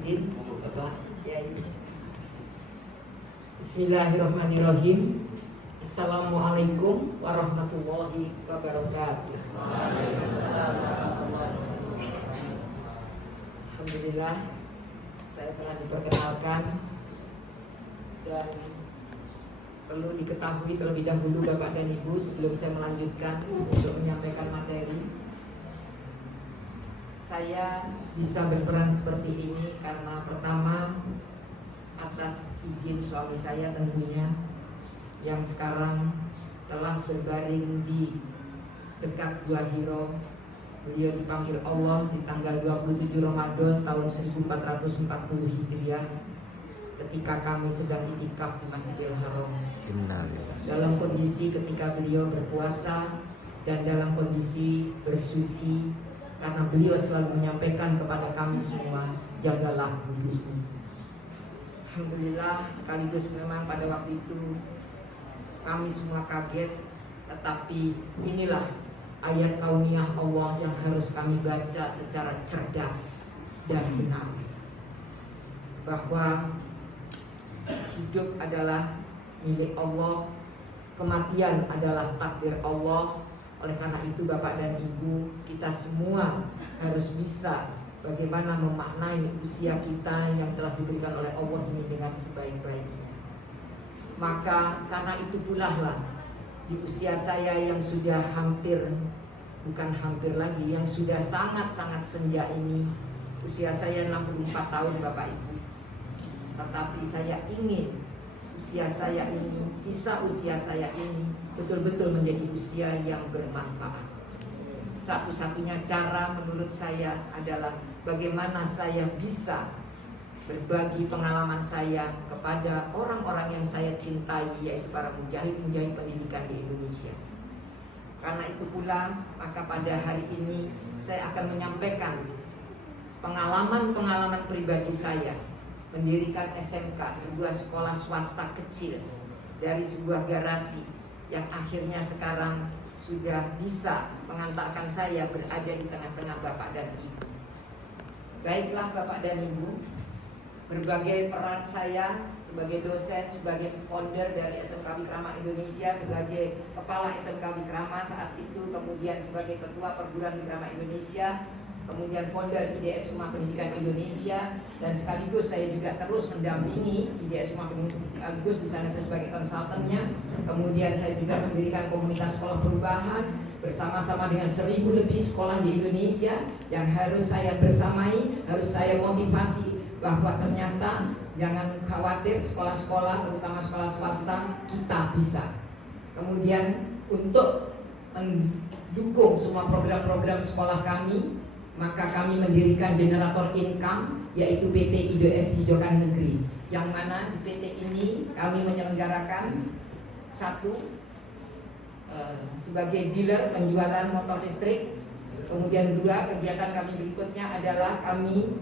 izin Bapak Kiai. Bismillahirrahmanirrahim. Assalamualaikum warahmatullahi wabarakatuh. Alhamdulillah, saya telah diperkenalkan dan perlu diketahui terlebih dahulu Bapak dan Ibu sebelum saya melanjutkan untuk menyampaikan materi. Saya bisa berperan seperti ini karena pertama atas izin suami saya tentunya yang sekarang telah berbaring di dekat Gua Hiro. Beliau dipanggil Allah di tanggal 27 Ramadan tahun 1440 Hijriah ketika kami sedang itikaf di Masjidil Haram. Dalam kondisi ketika beliau berpuasa dan dalam kondisi bersuci, karena beliau selalu menyampaikan kepada kami semua, jagalah wudhumu. Alhamdulillah, sekaligus memang pada waktu itu kami semua kaget, tetapi inilah ayat kauniyah Allah yang harus kami baca secara cerdas dan benar, bahwa hidup adalah milik Allah, kematian adalah takdir Allah. Oleh karena itu Bapak dan Ibu, kita semua harus bisa bagaimana memaknai usia kita yang telah diberikan oleh Allah ini dengan sebaik-baiknya. Maka karena itu pula lah di usia saya yang sudah bukan hampir lagi, yang sudah sangat-sangat senja ini, usia saya 64 tahun Bapak Ibu. Tetapi saya ingin usia saya ini, sisa usia saya ini betul-betul menjadi usia yang bermanfaat. Satu-satunya cara menurut saya adalah bagaimana saya bisa berbagi pengalaman saya kepada orang-orang yang saya cintai, yaitu para mujahid-mujahid pendidikan di Indonesia. Karena itu pula, maka pada hari ini saya akan menyampaikan pengalaman-pengalaman pribadi saya mendirikan SMK, sebuah sekolah swasta kecil dari sebuah garasi yang akhirnya sekarang sudah bisa mengantarkan saya berada di tengah-tengah Bapak dan Ibu. Baiklah Bapak dan Ibu, berbagai peran saya sebagai dosen, sebagai founder dari SMK Wikrama Indonesia, sebagai kepala SMK Wikrama saat itu, kemudian sebagai ketua perguruan Wikrama Indonesia, kemudian founder IDS Rumah Pendidikan Indonesia, dan sekaligus saya juga terus mendampingi IDS Rumah Pendidikan, sekaligus di sana saya sebagai konsultannya. Kemudian saya juga mendirikan komunitas sekolah perubahan bersama-sama dengan 1.000 lebih sekolah di Indonesia yang harus saya bersamai, harus saya motivasi bahwa ternyata jangan khawatir, sekolah-sekolah terutama sekolah swasta kita bisa. Kemudian untuk mendukung semua program-program sekolah kami, maka kami mendirikan generator income, yaitu PT IDS Hidrokan Negeri, yang mana di PT ini kami menyelenggarakan satu sebagai dealer penjualan motor listrik. Kemudian dua, kegiatan kami berikutnya adalah kami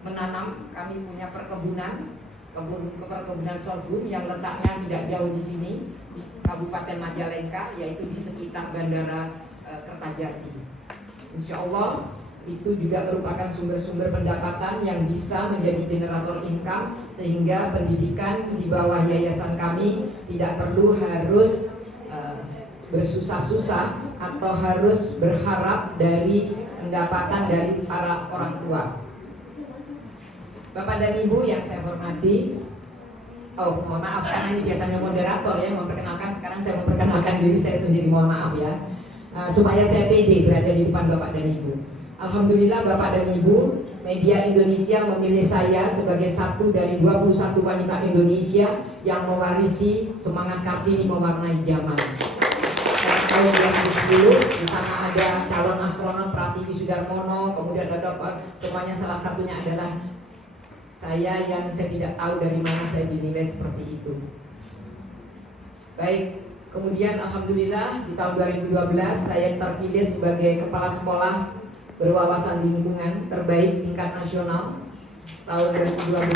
menanam, kami punya perkebunan sorghum yang letaknya tidak jauh di sini di Kabupaten Majalengka, yaitu di sekitar Bandara Kertajati. Insya Allah itu juga merupakan sumber-sumber pendapatan yang bisa menjadi generator income, sehingga pendidikan di bawah yayasan kami tidak perlu harus bersusah-susah atau harus berharap dari pendapatan dari para orang tua. Bapak dan Ibu yang saya hormati, mohon maaf karena ini biasanya moderator yang memperkenalkan, sekarang saya memperkenalkan diri saya sendiri, mohon maaf ya, supaya saya pede berada di depan Bapak dan Ibu. Alhamdulillah Bapak dan Ibu, media Indonesia memilih saya sebagai satu dari 21 wanita Indonesia yang mewarisi semangat Kartini mewarnai zaman. Tahun 2010 di sana ada calon astronot Prativi Sudarmono, kemudian ada semuanya, salah satunya adalah saya yang saya tidak tahu dari mana saya dinilai seperti itu. Baik, kemudian alhamdulillah di tahun 2012 saya terpilih sebagai kepala sekolah berwawasan lingkungan terbaik tingkat nasional tahun 2012.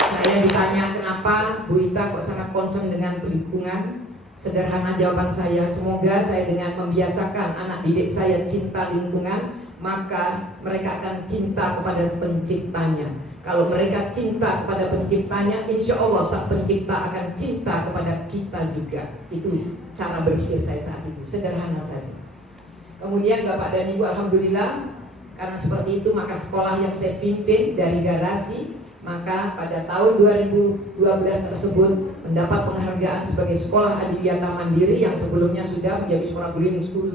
Saya ditanya kenapa Bu Ita kok sangat concern dengan lingkungan. Sederhana jawaban saya, semoga saya dengan membiasakan anak didik saya cinta lingkungan, maka mereka akan cinta kepada penciptanya. Kalau mereka cinta kepada penciptanya, insya Allah sang pencipta akan cinta kepada kita juga. Itu cara berpikir saya saat itu, sederhana saja. Kemudian Bapak dan Ibu, alhamdulillah, karena seperti itu maka sekolah yang saya pimpin dari garasi, maka pada tahun 2012 tersebut mendapat penghargaan sebagai sekolah adiwiyata mandiri yang sebelumnya sudah menjadi sekolah green school,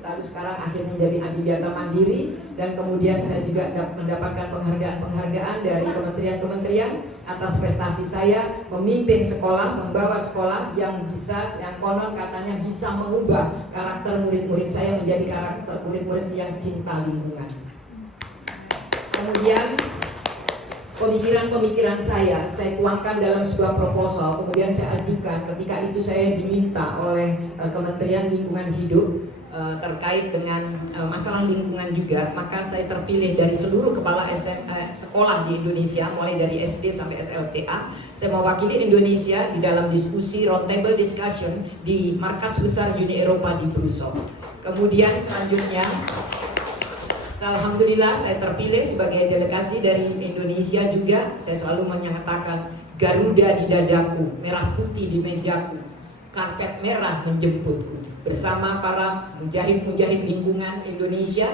lalu sekarang akhirnya menjadi adiwiyata mandiri. Dan kemudian saya juga mendapatkan penghargaan dari kementerian-kementerian atas prestasi saya memimpin sekolah, membawa sekolah yang bisa, yang konon katanya bisa mengubah karakter murid-murid saya menjadi karakter murid-murid yang cinta lingkungan. Kemudian pemikiran-pemikiran saya tuangkan dalam sebuah proposal, kemudian saya ajukan. Ketika itu saya diminta oleh Kementerian Lingkungan Hidup terkait dengan masalah lingkungan juga, maka saya terpilih dari seluruh kepala sekolah di Indonesia, mulai dari SD sampai SLTA. Saya mewakili Indonesia di dalam diskusi roundtable discussion di markas besar Uni Eropa di Brussels. Kemudian selanjutnya, alhamdulillah saya terpilih sebagai delegasi dari Indonesia juga. Saya selalu menyatakan Garuda di dadaku, merah putih di mejaku, karpet merah menjemputku. Bersama para mujahid-mujahid lingkungan Indonesia,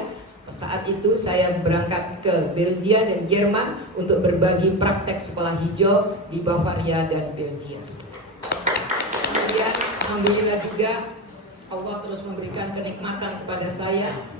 saat itu saya berangkat ke Belgia dan Jerman untuk berbagi praktek sekolah hijau di Bavaria dan Belgia. Kemudian alhamdulillah juga Allah terus memberikan kenikmatan kepada saya.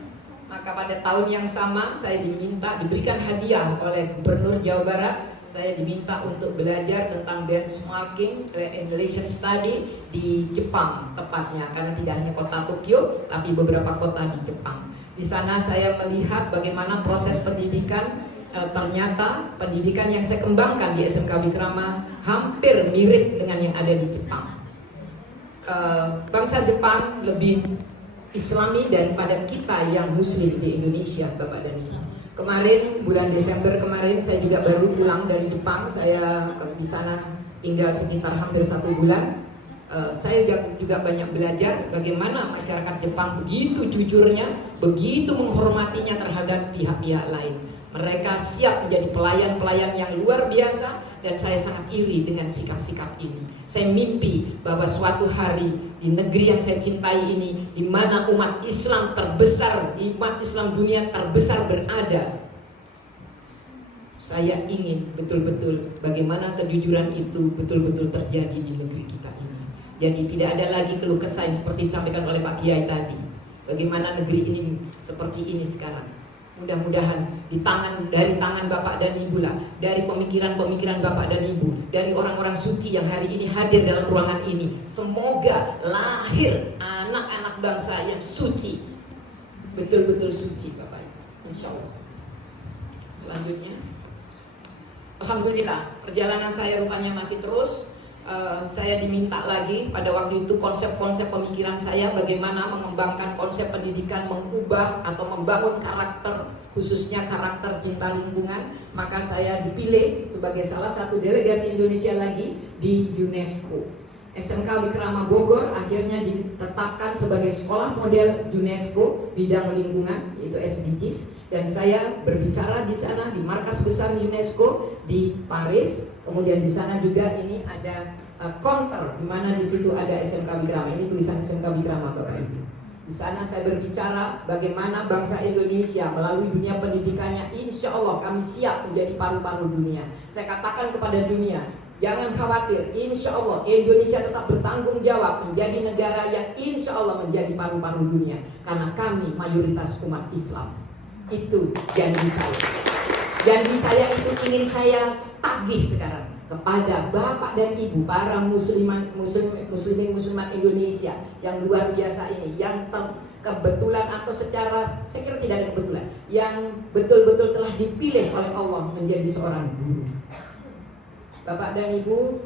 Maka pada tahun yang sama saya diberikan hadiah oleh Gubernur Jawa Barat. Saya diminta untuk belajar tentang benchmarking and relation study di Jepang tepatnya, karena tidak hanya kota Tokyo tapi beberapa kota di Jepang. Di sana saya melihat bagaimana proses pendidikan, ternyata pendidikan yang saya kembangkan di SMK Wikrama hampir mirip dengan yang ada di Jepang. Bangsa Jepang lebih Islami daripada kita yang Muslim di Indonesia, Bapak dan Ibu. Kemarin bulan Desember kemarin saya juga baru pulang dari Jepang. Saya di sana tinggal sekitar hampir 1 bulan. Saya juga banyak belajar bagaimana masyarakat Jepang begitu jujurnya, begitu menghormatinya terhadap pihak-pihak lain. Mereka siap menjadi pelayan-pelayan yang luar biasa. Dan saya sangat iri dengan sikap-sikap ini. Saya mimpi bahwa suatu hari di negeri yang saya cintai ini, di mana umat Islam terbesar, umat Islam dunia terbesar berada, saya ingin betul-betul bagaimana kejujuran itu betul-betul terjadi di negeri kita ini. Jadi tidak ada lagi keluh kesah seperti disampaikan oleh Pak Kiai tadi. Bagaimana negeri ini seperti ini sekarang. Mudah-mudahan dari tangan Bapak dan Ibu lah, dari pemikiran-pemikiran Bapak dan Ibu, dari orang-orang suci yang hari ini hadir dalam ruangan ini, semoga lahir anak-anak bangsa yang suci, betul-betul suci Bapak Ibu, insya Allah. Selanjutnya, alhamdulillah perjalanan saya rupanya masih terus. Saya diminta lagi pada waktu itu konsep-konsep pemikiran saya bagaimana mengembangkan konsep pendidikan, mengubah atau membangun karakter, khususnya karakter cinta lingkungan. Maka saya dipilih sebagai salah satu delegasi Indonesia lagi di UNESCO. SMK Wikrama Bogor akhirnya ditetapkan sebagai sekolah model UNESCO bidang lingkungan, yaitu SDGs, dan saya berbicara di sana di markas besar UNESCO di Paris. Kemudian di sana juga ini ada counter di mana di situ ada SMK Wikrama. Ini tulisan SMK Wikrama Bapak Ibu. Di sana saya berbicara bagaimana bangsa Indonesia melalui dunia pendidikannya, insya Allah kami siap menjadi paru-paru dunia. Saya katakan kepada dunia, jangan khawatir, insya Allah Indonesia tetap bertanggung jawab menjadi negara yang insya Allah menjadi paru-paru dunia. Karena kami mayoritas umat Islam. Itu janji saya. Janji saya itu ingin saya tagih sekarang kepada Bapak dan Ibu, para muslimin muslimat Indonesia yang luar biasa ini, yang kebetulan atau secara, saya kira tidak ada kebetulan, yang betul-betul telah dipilih oleh Allah menjadi seorang guru. Bapak dan Ibu,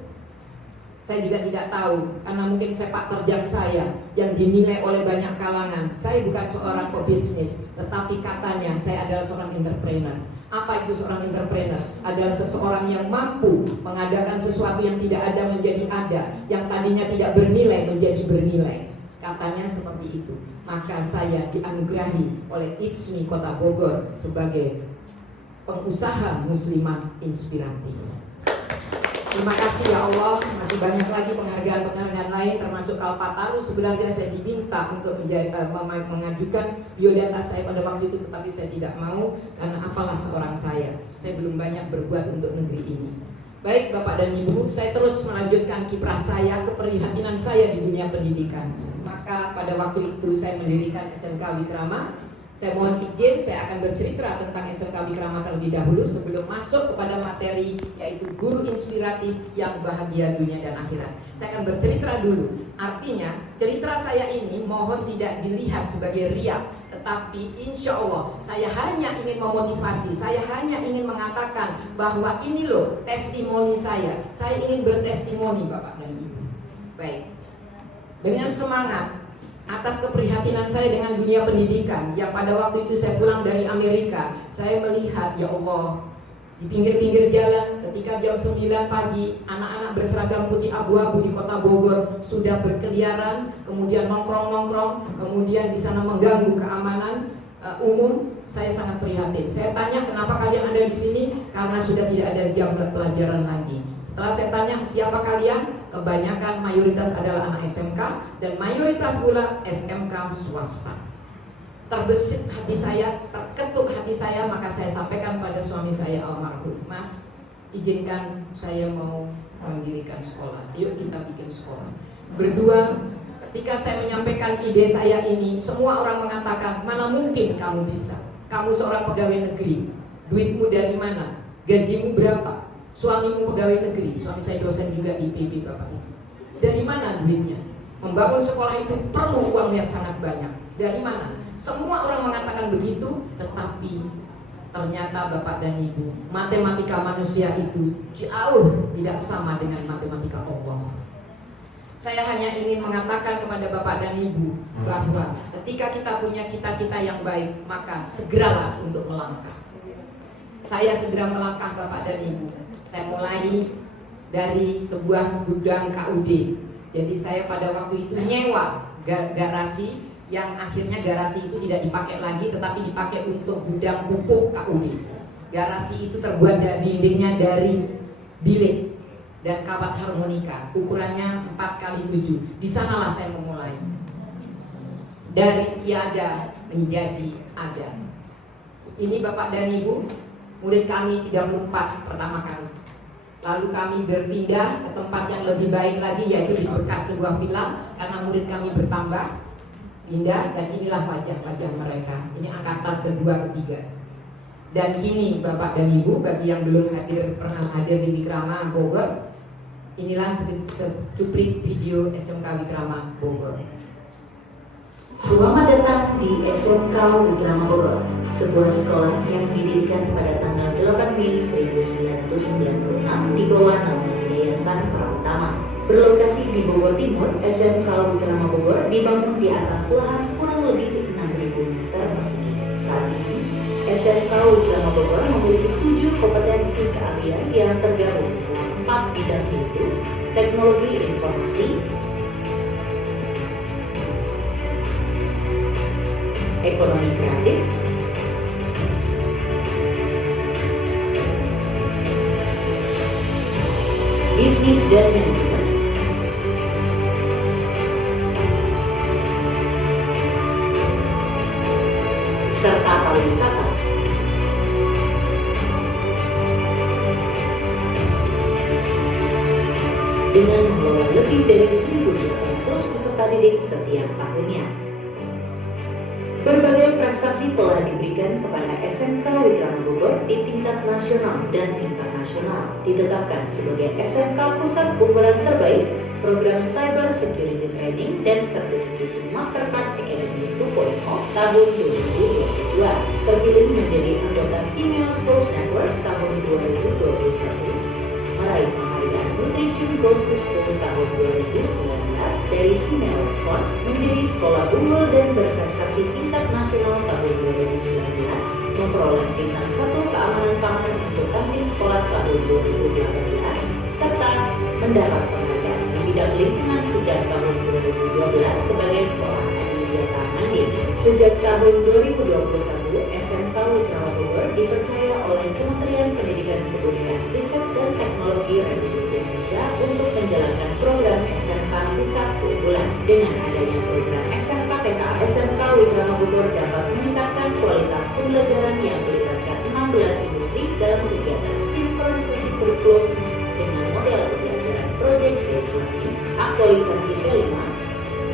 saya juga tidak tahu, karena mungkin sepak terjang saya yang dinilai oleh banyak kalangan. Saya bukan seorang pebisnis, tetapi katanya saya adalah seorang entrepreneur. Apa itu seorang entrepreneur? Adalah seseorang yang mampu mengadakan sesuatu yang tidak ada menjadi ada, yang tadinya tidak bernilai menjadi bernilai. Katanya seperti itu. Maka saya dianugerahi oleh ITSMI Kota Bogor sebagai pengusaha muslimah inspiratif. Terima kasih ya Allah. Masih banyak lagi penghargaan-penghargaan lain, termasuk Kalpataru. Sebenarnya saya diminta untuk mengajukan biodata saya pada waktu itu, tetapi saya tidak mau karena apalah seorang saya belum banyak berbuat untuk negeri ini. Baik Bapak dan Ibu, saya terus melanjutkan kiprah saya, keprihatinan saya di dunia pendidikan. Maka pada waktu itu saya mendirikan SMK Wikrama. Saya mohon izin, saya akan bercerita tentang SMK Wikrama terlebih dahulu sebelum masuk kepada materi, yaitu guru inspiratif yang bahagia dunia dan akhirat. Saya akan bercerita dulu. Artinya, cerita saya ini mohon tidak dilihat sebagai riak, tetapi insya Allah saya hanya ingin memotivasi, saya hanya ingin mengatakan bahwa ini loh testimoni saya ingin bertestimoni Bapak dan Ibu. Baik, dengan semangat atas keprihatinan saya dengan dunia pendidikan, yang pada waktu itu saya pulang dari Amerika, saya melihat ya Allah, di pinggir-pinggir jalan ketika jam 9 pagi anak-anak berseragam putih abu-abu di kota Bogor sudah berkeliaran, kemudian nongkrong-nongkrong, kemudian di sana mengganggu keamanan umum. Saya sangat prihatin. Saya tanya, kenapa kalian ada di sini? Karena sudah tidak ada jam pelajaran lagi. Setelah saya tanya siapa kalian, kebanyakan mayoritas adalah anak SMK dan mayoritas pula SMK swasta. Terbesit hati saya, terketuk hati saya, maka saya sampaikan pada suami saya almarhum, Mas, izinkan saya mau mendirikan sekolah. Yuk kita bikin sekolah. Berdua, ketika saya menyampaikan ide saya ini, semua orang mengatakan, mana mungkin kamu bisa? Kamu seorang pegawai negeri, duitmu dari mana? Gajimu berapa? Suamimu pegawai negeri, suami saya dosen juga di IPB Bapak Ibu. Dari mana duitnya? Membangun sekolah itu perlu uang yang sangat banyak. Dari mana? Semua orang mengatakan begitu, tetapi ternyata Bapak dan Ibu, matematika manusia itu jauh tidak sama dengan matematika Allah. Saya hanya ingin mengatakan kepada Bapak dan Ibu bahwa ketika kita punya cita-cita yang baik, maka segeralah untuk melangkah. Saya segera melangkah Bapak dan Ibu. Saya mulai dari sebuah gudang KUD. Jadi saya pada waktu itu nyewa garasi, yang akhirnya garasi itu tidak dipakai lagi, tetapi dipakai untuk gudang pupuk KUD. Garasi itu terbuat dari dindingnya dari bilik dan kawat harmonika, ukurannya 4x7. Di sanalah saya memulai. Dari tiada menjadi ada. Ini Bapak dan Ibu, murid kami 34 pertama kali. Lalu kami berpindah ke tempat yang lebih baik lagi, yaitu di bekas sebuah villa, karena murid kami bertambah, pindah, dan inilah wajah-wajah mereka. Ini angkatan kedua, ketiga. Dan kini Bapak dan Ibu, bagi yang belum pernah hadir di Wikrama Bogor, inilah secuplik video SMK Wikrama Bogor. Selamat datang di SMK Wikrama Bogor, sebuah sekolah yang didirikan pada tanggal 8 Mei 1996 di bawah naungan Yayasan Pratama. Berlokasi di Bogor Timur, SMK Wikrama Bogor dibangun di atas lahan kurang lebih 6.000 meter persegi. Saat ini, SMK Wikrama Bogor memiliki 7 kompetensi keahlian yang tergabung dalam 4 bidang, yaitu teknologi informasi, ekonomi kreatif, bisnis dan manajemen, serta pariwisata. Dengan mengelola lebih dari 1.800 peserta didik setiap tahunnya. Berbagai prestasi telah diberikan kepada SMK Wikrama Bogor di tingkat nasional dan internasional. Ditetapkan sebagai SMK Pusat Unggulan Terbaik Program Cyber Security Training dan Certification Mastercard Academy 2.0 tahun 2022. Terpilih menjadi anggota Senior Schools Network tahun 2021. Meraih penghargaan Nutrition Goes to School tahun 2019 dari Sinewon Fund, menjadi sekolah unggul dan berprestasi tingkat nasional tahun 2019, memperoleh bintang 1 keamanan pangan untuk kantin sekolah tahun 2018, serta mendapat penghargaan di bidang lingkungan sejak tahun 2012 sebagai sekolah adiwiyata mandiri. Sejak tahun 2021, SMK Wikrama Bogor dipercaya oleh Kementerian Pendidikan Kebudayaan Riset dan Teknologi Republik Indonesia untuk menjalankan program SMK Pusat Keunggulan. Dengan adanya program SMK PTA, SMK Wikrama Bogor dapat meningkatkan kualitas pembelajaran yang melibatkan 16 industri dalam kegiatan sinkronisasi kurikulum dengan model pembelajaran Project Based Learning, aktualisasi K5,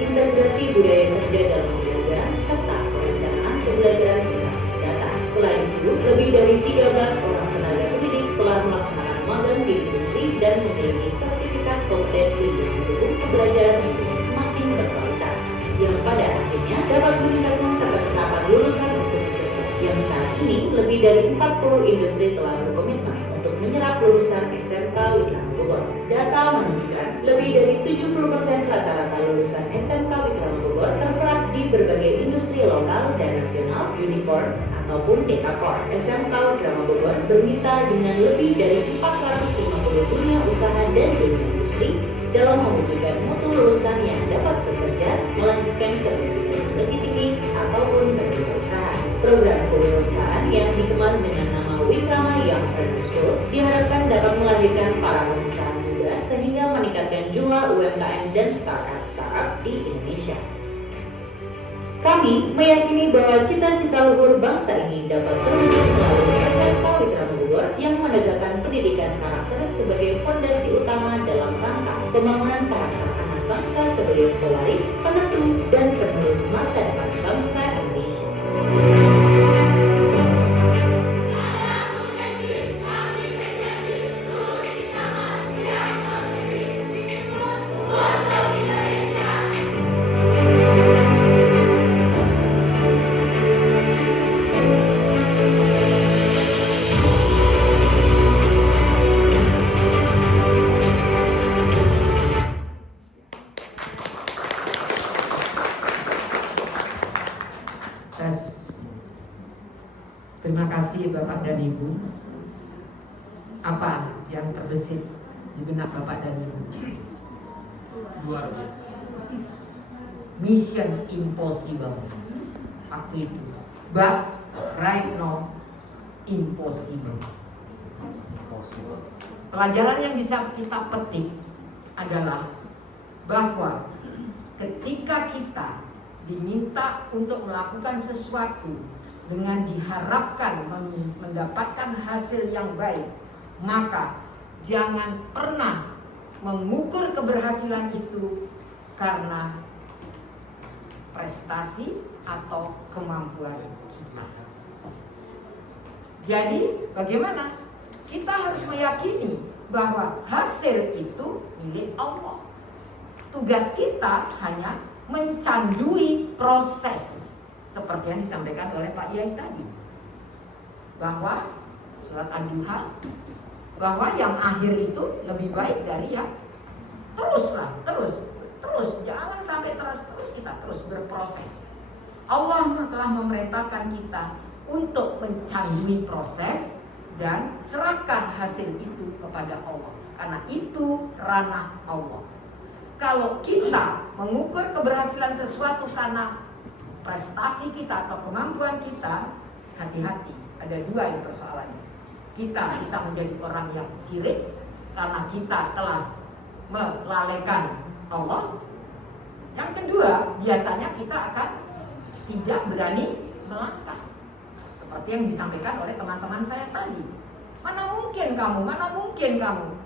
integrasi budaya kerja dalam pembelajaran, serta perencanaan pembelajaran berbasis data. Selain itu, lebih dari 13 orang tenaga pendidik telah melaksanakan magang di industri dan memiliki sertifikat kompetensi yang mendukung pembelajaran itu semakin berkualitas, yang pada akhirnya dapat meningkatkan keterserapan lulusan untuk bekerja. Yang saat ini, lebih dari 40 industri telah berkomitmen untuk menyerap lulusan SMK Wikrama Bogor. Data menunjukkan lebih dari 70% rata-rata lulusan SMK Wikrama Bogor terserap di berbagai industri lokal dan nasional, unicorn ataupun dekakor. SMK Wikrama Bogor bermitra dengan lebih dari 450 dunia usaha dan dunia industri dalam mewujudkan mutu lulusan yang dapat bekerja, melanjutkan ke pendidikan lebih tinggi ataupun berwirausaha. Program kewirausahaan yang dikemas dengan nama Wikrama Young Learner School diharapkan dapat melahirkan para pengusaha muda sehingga meningkatkan jumlah UMKM dan startup di Indonesia. Kami meyakini bahwa cita-cita luhur bangsa ini dapat terwujud melalui SMK Wikrama Bogor yang menegakkan pendidikan karakter sebagai fondasi utama dalam rangka pembangunan karakter anak bangsa sebagai pewaris, penentu, dan penerus masa depan bangsa Indonesia. Terima kasih Bapak dan Ibu. Apa yang terbesit di benak Bapak dan Ibu? Luar biasa. Mission impossible waktu itu, but right now impossible. Pelajaran yang bisa kita petik adalah bahwa ketika kita diminta untuk melakukan sesuatu dengan diharapkan mendapatkan hasil yang baik, maka jangan pernah mengukur keberhasilan itu karena prestasi atau kemampuan kita. Jadi bagaimana? Kita harus meyakini bahwa hasil itu milik Allah. Tugas kita hanya mencandui proses, seperti yang disampaikan oleh Pak Yai tadi, bahwa surat Ad-Duha, bahwa yang akhir itu lebih baik dari yang terus, jangan sampai terus kita terus berproses. Allah telah memerintahkan kita untuk mencandui proses dan serahkan hasil itu kepada Allah, karena itu ranah Allah. Kalau kita mengukur keberhasilan sesuatu karena prestasi kita atau kemampuan kita, hati-hati, ada dua ini persoalannya. Kita bisa menjadi orang yang syirik karena kita telah melalaikan Allah. Yang kedua, biasanya kita akan tidak berani melangkah, seperti yang disampaikan oleh teman-teman saya tadi. Mana mungkin kamu?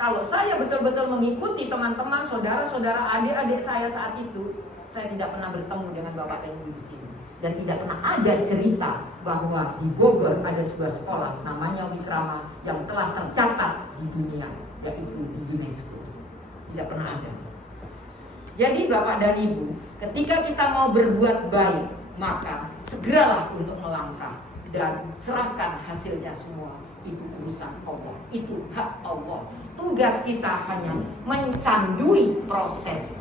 Kalau saya betul-betul mengikuti teman-teman, saudara-saudara, adik-adik saya saat itu, saya tidak pernah bertemu dengan Bapak dan Ibu di sini, dan tidak pernah ada cerita bahwa di Bogor ada sebuah sekolah namanya Wikrama yang telah tercatat di dunia, yaitu di UNESCO. Tidak pernah ada. Jadi Bapak dan Ibu, ketika kita mau berbuat baik, maka segeralah untuk melangkah dan serahkan hasilnya semua. Itu urusan Allah, itu hak Allah. Tugas kita hanya mencandui proses.